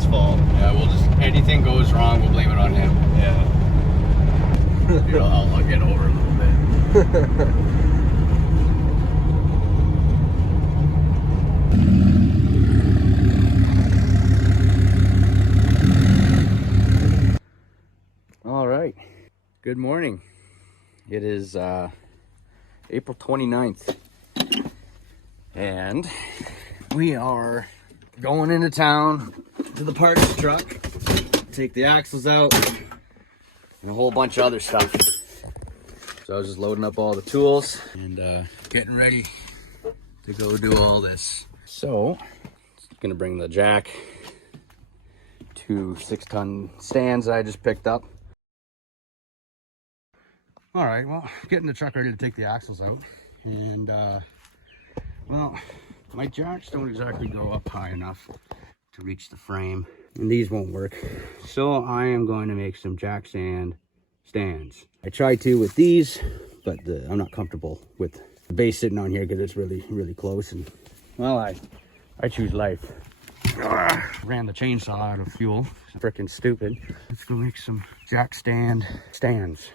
his fault. Yeah, we'll just, anything goes wrong, we'll blame it on him. Yeah. You know, I'll get over a little bit. All right. Good morning. It is April 29th. And we are going into town to the parts truck, take the axles out, and a whole bunch of other stuff. So I was just loading up all the tools and getting ready to go do all this. So, gonna bring the jack, 2 6-ton stands I just picked up. All right, well, getting the truck ready to take the axles out. And, well, my jacks don't exactly go up high enough to reach the frame, and these won't work. So I am going to make some jack stand stands. I tried to with these, but I'm not comfortable with the base sitting on here because it's really, really close. And, well, I choose life. Ran the chainsaw out of fuel. Freaking stupid. Let's go make some jack stand stands.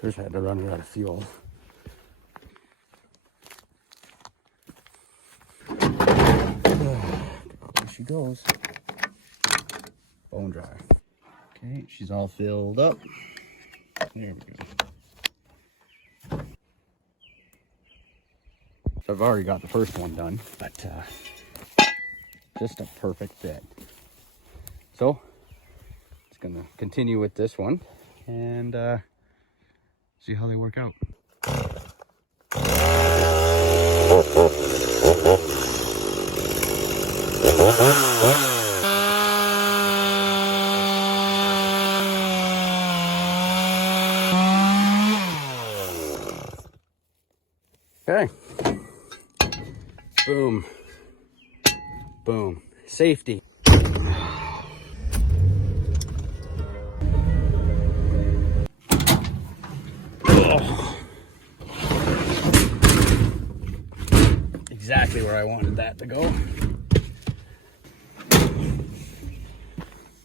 First, I had to run it out of fuel. There she goes. Bone dry. Okay, she's all filled up. There we go. So I've already got the first one done, but just a perfect fit. So it's gonna continue with this one and see how they work out. Okay. Boom. Boom. Safety. Exactly where I wanted that to go.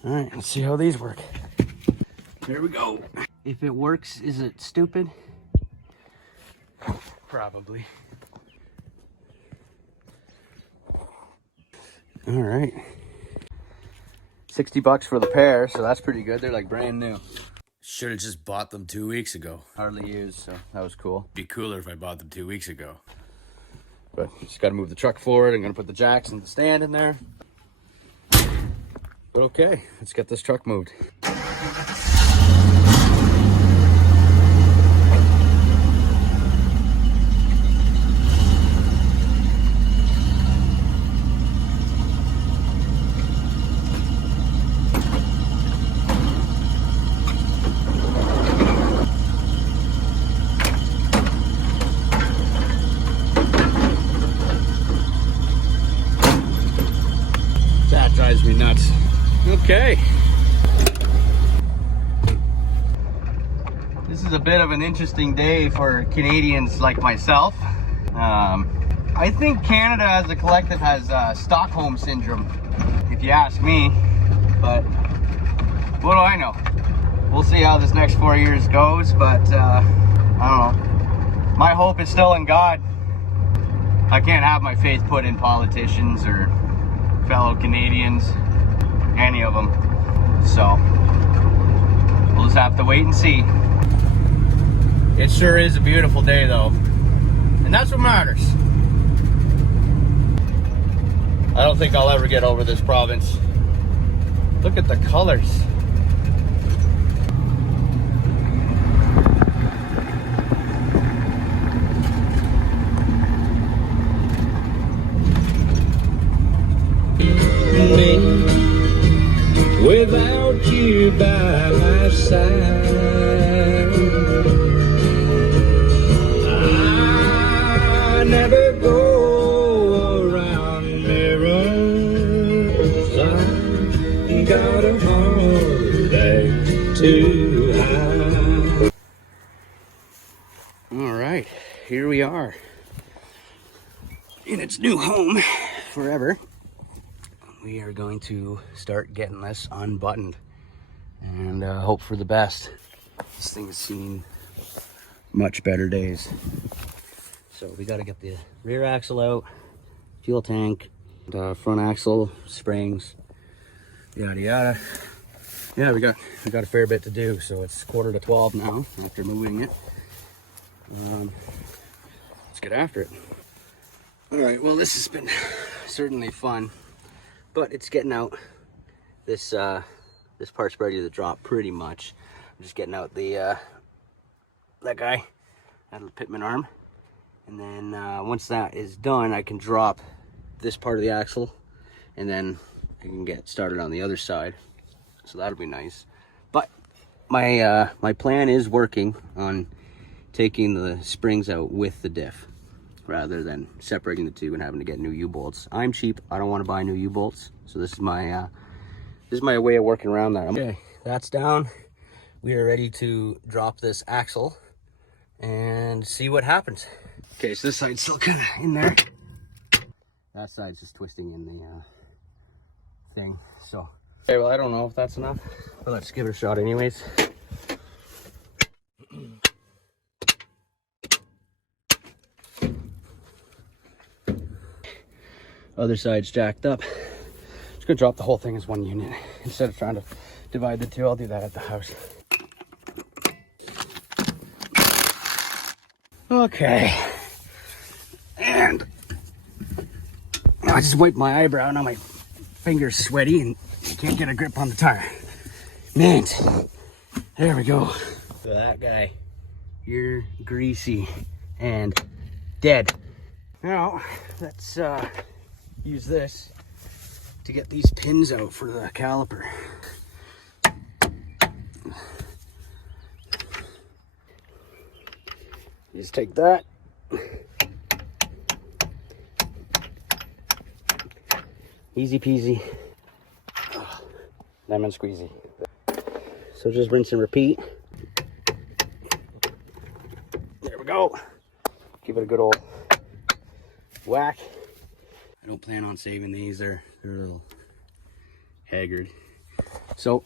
All right, let's see how these work. Here we go. If it works, is it stupid? Probably. All right. $60 for the pair, so that's pretty good. They're like brand new. Should have just bought them 2 weeks ago. Hardly used, so that was cool. Be cooler if I bought them 2 weeks ago. But just got to move the truck forward. I'm going to put the jacks and the stand in there. But okay, let's get this truck moved. That drives me nuts. Okay. This is a bit of an interesting day for Canadians like myself. I think Canada as a collective has Stockholm Syndrome, if you ask me. But what do I know? We'll see how this next 4 years goes, but I don't know. My hope is still in God. I can't have my faith put in politicians or fellow Canadians, any of them. So we'll just have to wait and see. It sure is a beautiful day though, and that's what matters. I don't think I'll ever get over this province. Look at the colors. Without you by my side, I never go around mirrors. I got a heartache too high. All right, here we are. in its new home forever, we are going to start getting this unbuttoned and hope for the best. This thing's seen much better days. So we got to get the rear axle out, fuel tank, front axle, springs, yada yada. Yeah, we got a fair bit to do. So it's 11:45 now after moving it. Let's get after it. All right, well, this has been certainly fun, but it's getting out. This part's ready to drop pretty much. I'm just getting out the that guy, that little pitman arm, and then once that is done, I can drop this part of the axle, and then I can get started on the other side. So that'll be nice. But my plan is working on taking the springs out with the diff, rather than separating the two and having to get new U-bolts. I'm cheap. I don't want to buy new U-bolts, so this is my way of working around that. Okay, that's down. We are ready to drop this axle and see what happens. Okay, so this side's still kind of in there. That side's just twisting in the thing. So, okay, well, I don't know if that's enough, but let's give it a shot anyways. Other side's jacked up. Just gonna drop the whole thing as one unit. Instead of trying to divide the two, I'll do that at the house. Okay. And I just wiped my eyebrow, now my finger's sweaty and I can't get a grip on the tire. Mint. There we go. So that guy, you're greasy and dead. Now, let's use this to get these pins out for the caliper. Just take that. Easy peasy. Lemon squeezy. So just rinse and repeat. There we go. Give it a good old whack. I don't plan on saving these. They're a little haggard. So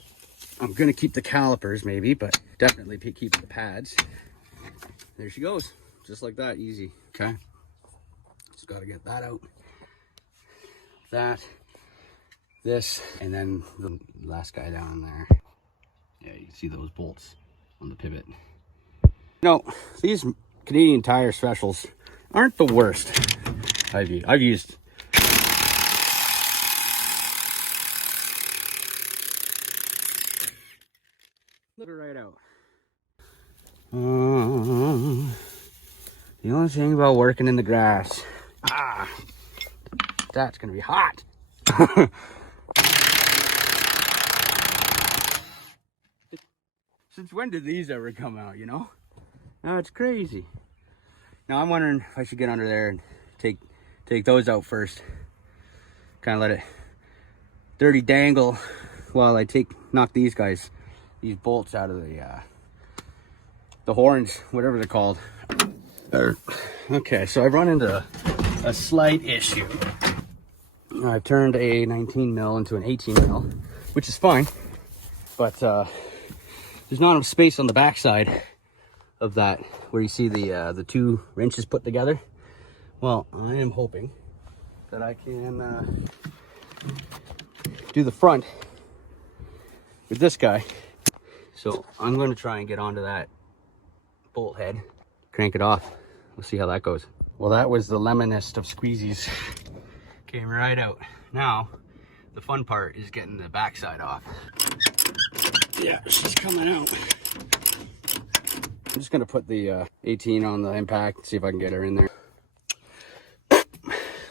I'm gonna keep the calipers maybe, but definitely keep the pads. There she goes, just like that, easy. Okay, just gotta get that out. That, this, and then the last guy down there. Yeah, you can see those bolts on the pivot. No, these Canadian Tire specials aren't the worst. I've used. Look it right out. The only thing about working in the grass, that's gonna be hot. Since when did these ever come out, you know? Now it's crazy. Now I'm wondering if I should get under there and take those out first. Kind of let it dirty dangle while I knock these bolts out of the horns, whatever they're called. Okay, so I've run into a slight issue. I've turned a 19 mil into an 18 mil, which is fine, but there's not enough space on the backside of that where you see the two wrenches put together. Well, I am hoping that I can do the front with this guy. So I'm going to try and get onto that bolt head, crank it off. We'll see how that goes. Well, that was the lemonest of squeezies. Came right out. Now, the fun part is getting the backside off. Yeah, she's coming out. I'm just gonna put the 18 on the impact and see if I can get her in there.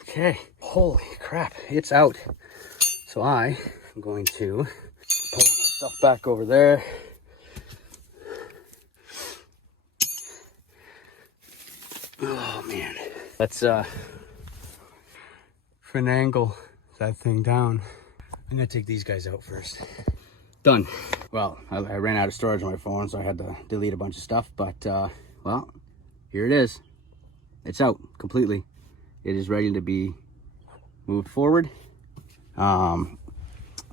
Okay, holy crap, it's out. So I am going to pull my stuff back over there. Oh man, let's finagle that thing down. I'm gonna take these guys out first. Done. Well, I ran out of storage on my phone, so I had to delete a bunch of stuff, but well, here it is. It's out completely. it is ready to be moved forward. I'm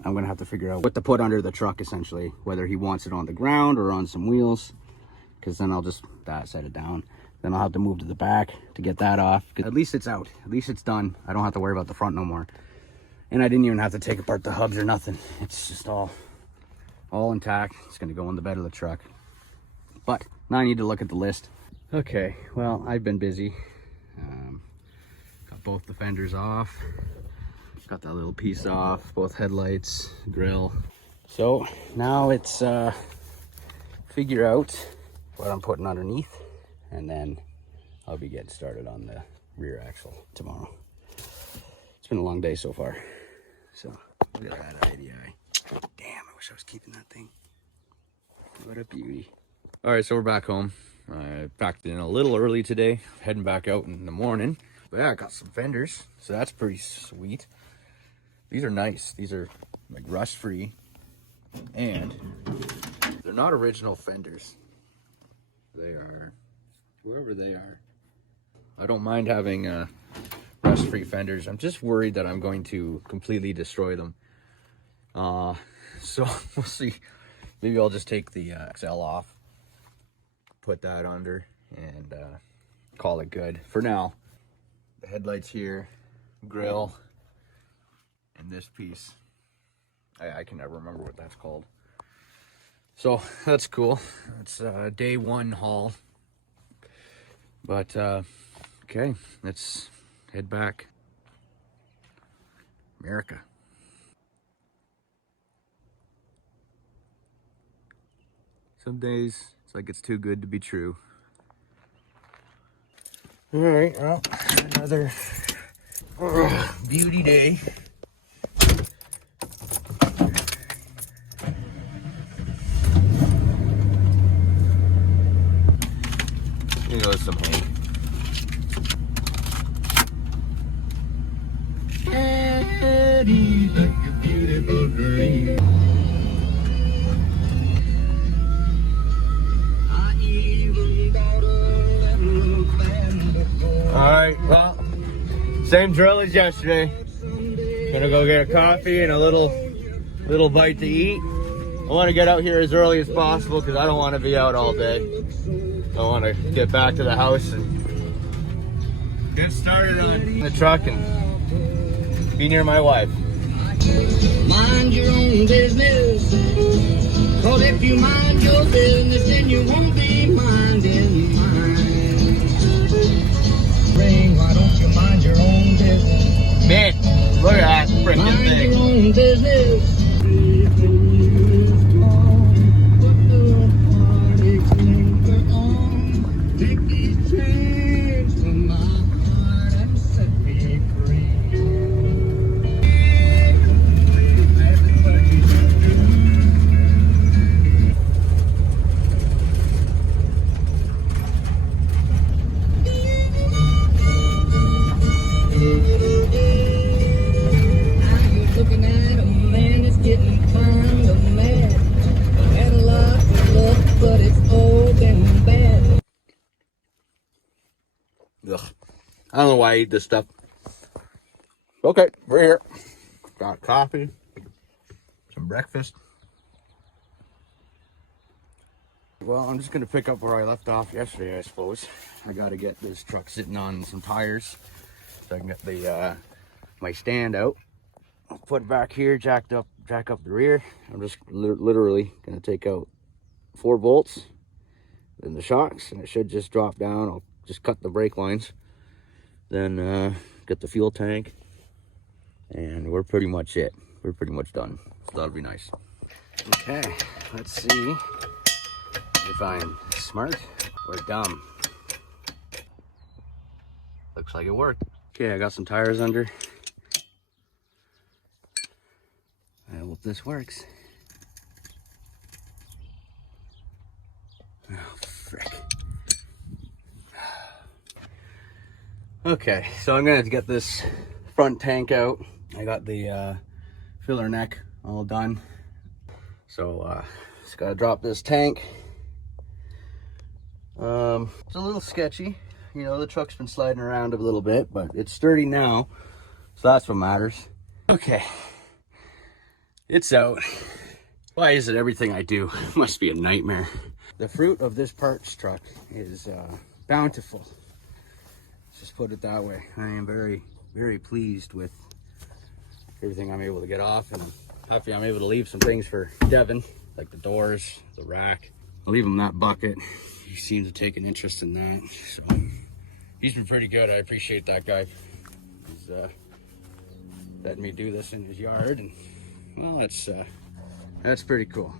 gonna have to figure out what to put under the truck, essentially, whether he wants it on the ground or on some wheels, because then I'll just set it down. Then I'll have to move to the back to get that off. At least it's out, at least it's done. I don't have to worry about the front no more. And I didn't even have to take apart the hubs or nothing. It's just all intact. It's gonna go on the bed of the truck. But now I need to look at the list. Okay, well, I've been busy. Got both the fenders off. Got that little piece off, both headlights, grill. So now it's figure out what I'm putting underneath, and then I'll be getting started on the rear axle tomorrow. It's been a long day so far. So look at that IDI. Damn, I wish I was keeping that thing. What a beauty. All right, so we're back home. I packed in a little early today, heading back out in the morning. But yeah, I got some fenders, so that's pretty sweet. These are nice. These are like rust-free, and they're not original fenders. They are whoever they are. I don't mind having rust-free fenders. I'm just worried that I'm going to completely destroy them. So we'll see. Maybe I'll just take the XL off, put that under, and call it good for now. The headlights here, grill, and this piece, I can never remember what that's called. So that's cool. It's a day one haul. But okay, let's head back. America. Some days it's like it's too good to be true. All right, well, another beauty day. Here goes some hay. Eddie, like a beautiful dream. Alright, well, same drill as yesterday. Gonna go get a coffee and a little bite to eat. I want to get out here as early as possible because I don't want to be out all day. I want to get back to the house and get started on the truck and be near my wife. Mind your own business, cause if you mind your business, then you won't be minding mine. Ring, why don't you mind your own business? Man, look at that freaking thing. Mind your own business. Take these chains from my heart and set me free. Looking at a man that's getting kind of mad. Had a lot of love, but it's old and bad. Ugh. I don't know why I eat this stuff. Okay, we're here. Got coffee, some breakfast. Well, I'm just gonna pick up where I left off yesterday, I suppose. I gotta get this truck sitting on some tires so I can get the my stand out. I'll put it back here, jack up the rear. I'm just literally gonna take out 4 bolts and the shocks, and it should just drop down. I'll just cut the brake lines, then get the fuel tank, and we're pretty much it. We're pretty much done. So that'll be nice. Okay, let's see if I'm smart or dumb. Looks like it worked. Okay, I got some tires under. I hope this works. Oh, frick. Okay, so I'm gonna get this front tank out. I got the filler neck all done. So just gotta drop this tank. It's a little sketchy. You know, the truck's been sliding around a little bit, but it's sturdy now, so that's what matters. Okay, it's out. Why is it everything I do must be a nightmare? The fruit of this parts truck is bountiful. Let's just put it that way. I am very, very pleased with everything I'm able to get off, and happy I'm able to leave some things for Devon, like the doors, the rack. I'll leave him that bucket. He seems to take an interest in that, so he's been pretty good. I appreciate that guy. He's letting me do this in his yard, and well, that's pretty cool.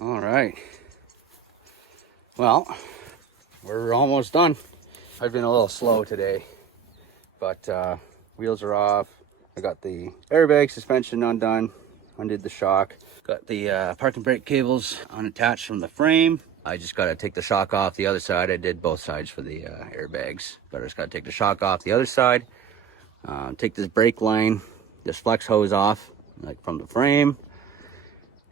All right. Well, we're almost done. I've been a little slow today, but wheels are off. I got the airbag suspension undone, undid the shock. Got the parking brake cables unattached from the frame. I just got to take the shock off the other side. I did both sides for the airbags, but I just got to take the shock off the other side. Take this brake line, this flex hose off, like from the frame.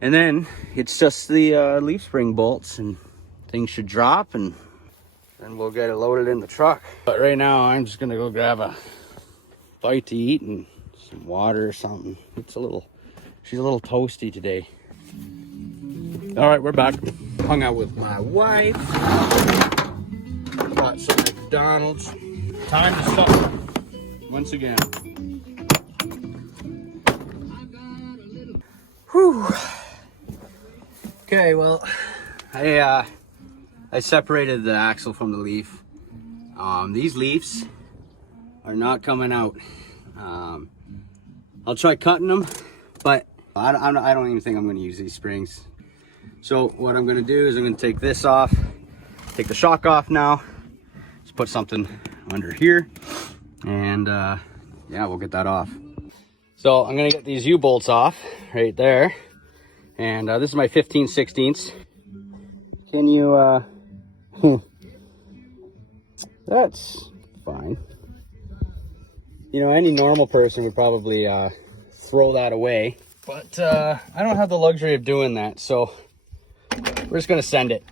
And then it's just the leaf spring bolts, and things should drop, and then we'll get it loaded in the truck. But right now I'm just gonna go grab a bite to eat and some water or something. She's a little toasty today. All right, we're back. Hung out with my wife. Got some McDonald's. Time to supper once again. Whew. Okay, well, I separated the axle from the leaf. These leaves are not coming out. I'll try cutting them, but I don't even think I'm going to use these springs. So what I'm going to do is I'm going to take this off, take the shock off now. Just put something under here, and yeah, we'll get that off. So I'm going to get these U-bolts off right there. And this is my 15/16. Can you, that's fine. You know, any normal person would probably throw that away. But I don't have the luxury of doing that, so we're just gonna send it.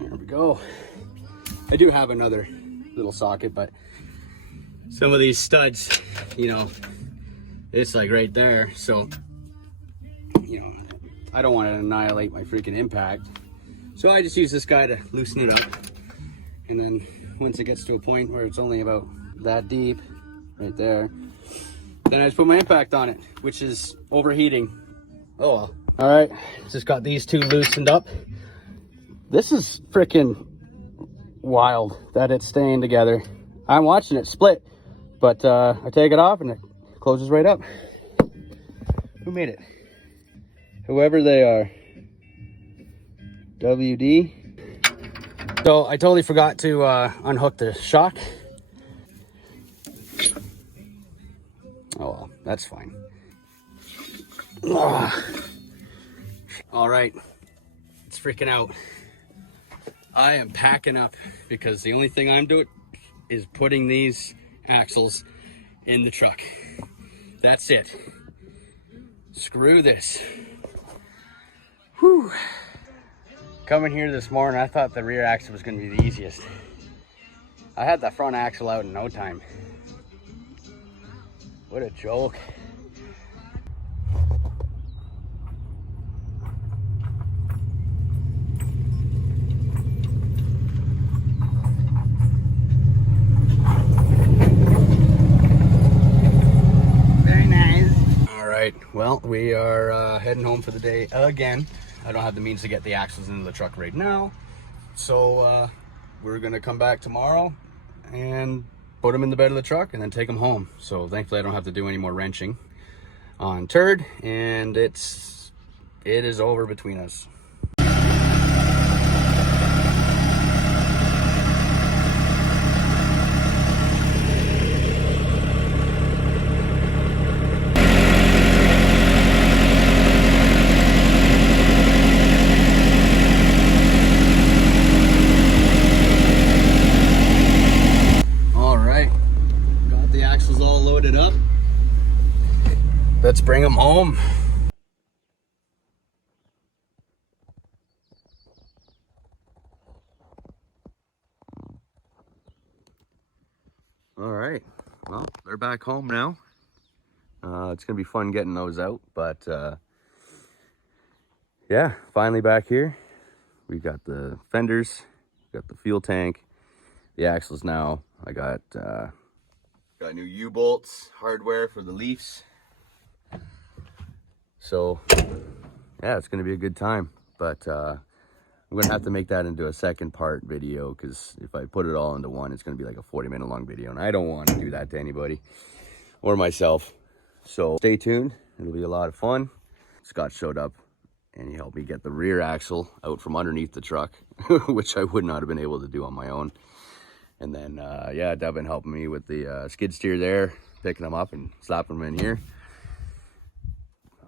There we go. I do have another little socket, but some of these studs, you know, it's like right there. So, you know, I don't want to annihilate my freaking impact. So I just use this guy to loosen it up. And then once it gets to a point where it's only about that deep, right there, then I just put my impact on it, which is overheating. Oh well. All right, just got these two loosened up. This is freaking wild that it's staying together. I'm watching it split, but I take it off and it closes right up. Who made it? Whoever they are. WD. So I totally forgot to unhook the shock. Oh well, that's fine. Oh. All right, it's freaking out. I am packing up because the only thing I'm doing is putting these axles in the truck. That's it. Screw this. Whew. Coming here this morning, I thought the rear axle was going to be the easiest. I had the front axle out in no time. What a joke. Well, we are heading home for the day again. I don't have the means to get the axles into the truck right now, so we're gonna come back tomorrow and put them in the bed of the truck and then take them home. So thankfully I don't have to do any more wrenching on Turd, and it is over between us. let's bring them home. All right, well, they're back home now. It's gonna be fun getting those out, but yeah, finally back here. We got the fenders, got the fuel tank, the axles now. I got new U-bolts, hardware for the Leafs. So yeah, it's gonna be a good time, but I'm gonna have to make that into a second part video, because if I put it all into one, it's gonna be like a 40-minute long video, and I don't want to do that to anybody or myself. So stay tuned, it'll be a lot of fun. Scott showed up and he helped me get the rear axle out from underneath the truck, which I would not have been able to do on my own. And then yeah, Devon helping me with the skid steer there, picking them up and slapping them in here.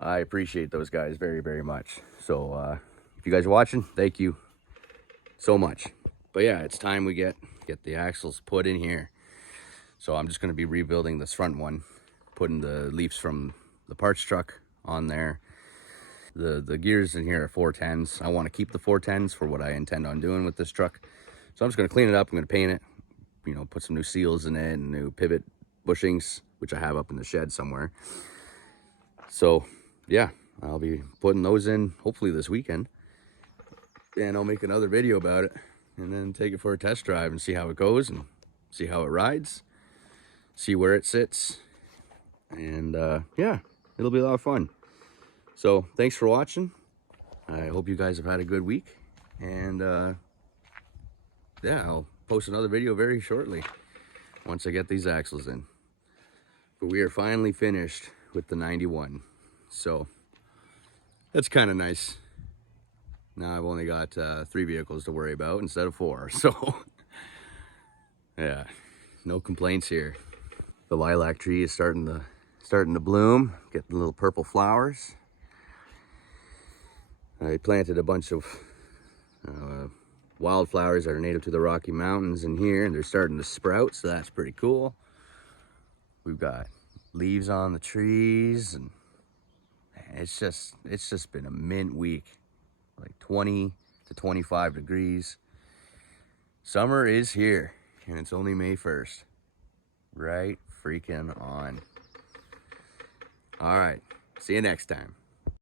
I appreciate those guys very, very much. So if you guys are watching, thank you so much. But yeah, it's time we get the axles put in here. So I'm just going to be rebuilding this front one, putting the Leafs from the parts truck on there. The gears in here are 410s. I want to keep the 410s for what I intend on doing with this truck. So I'm just going to clean it up. I'm going to paint it, you know, put some new seals in it and new pivot bushings, which I have up in the shed somewhere. So yeah, I'll be putting those in hopefully this weekend. And I'll make another video about it and then take it for a test drive and see how it goes and see how it rides, see where it sits. And yeah, it'll be a lot of fun. So thanks for watching. I hope you guys have had a good week. And yeah, I'll post another video very shortly once I get these axles in. But we are finally finished with the 91. So that's kind of nice. Now I've only got 3 vehicles to worry about instead of 4. So yeah, no complaints here. The lilac tree is starting to bloom, get the little purple flowers. I planted a bunch of wildflowers that are native to the Rocky Mountains in here, and they're starting to sprout, so that's pretty cool. We've got leaves on the trees, and it's just been a mint week. Like 20 to 25 degrees. Summer is here, and it's only May 1st. Right freaking on. All right, see you next time.